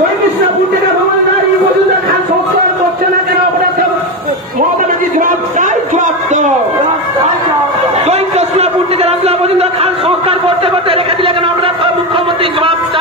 জয়কৃষ্ণপুর থেকে ভ্রমণকারী মজুমদার খান সংস্কার করছে না কেন আপনার মমতা ব্যানার্জি জবাব চাই, জবাব দাও। জয়কৃষ্ণপুর থেকে রামলা মজুমদার খান সংস্কার করতে করতে রেখে দিলে কেন আমরা মুখ্যমন্ত্রী জবাব চাই।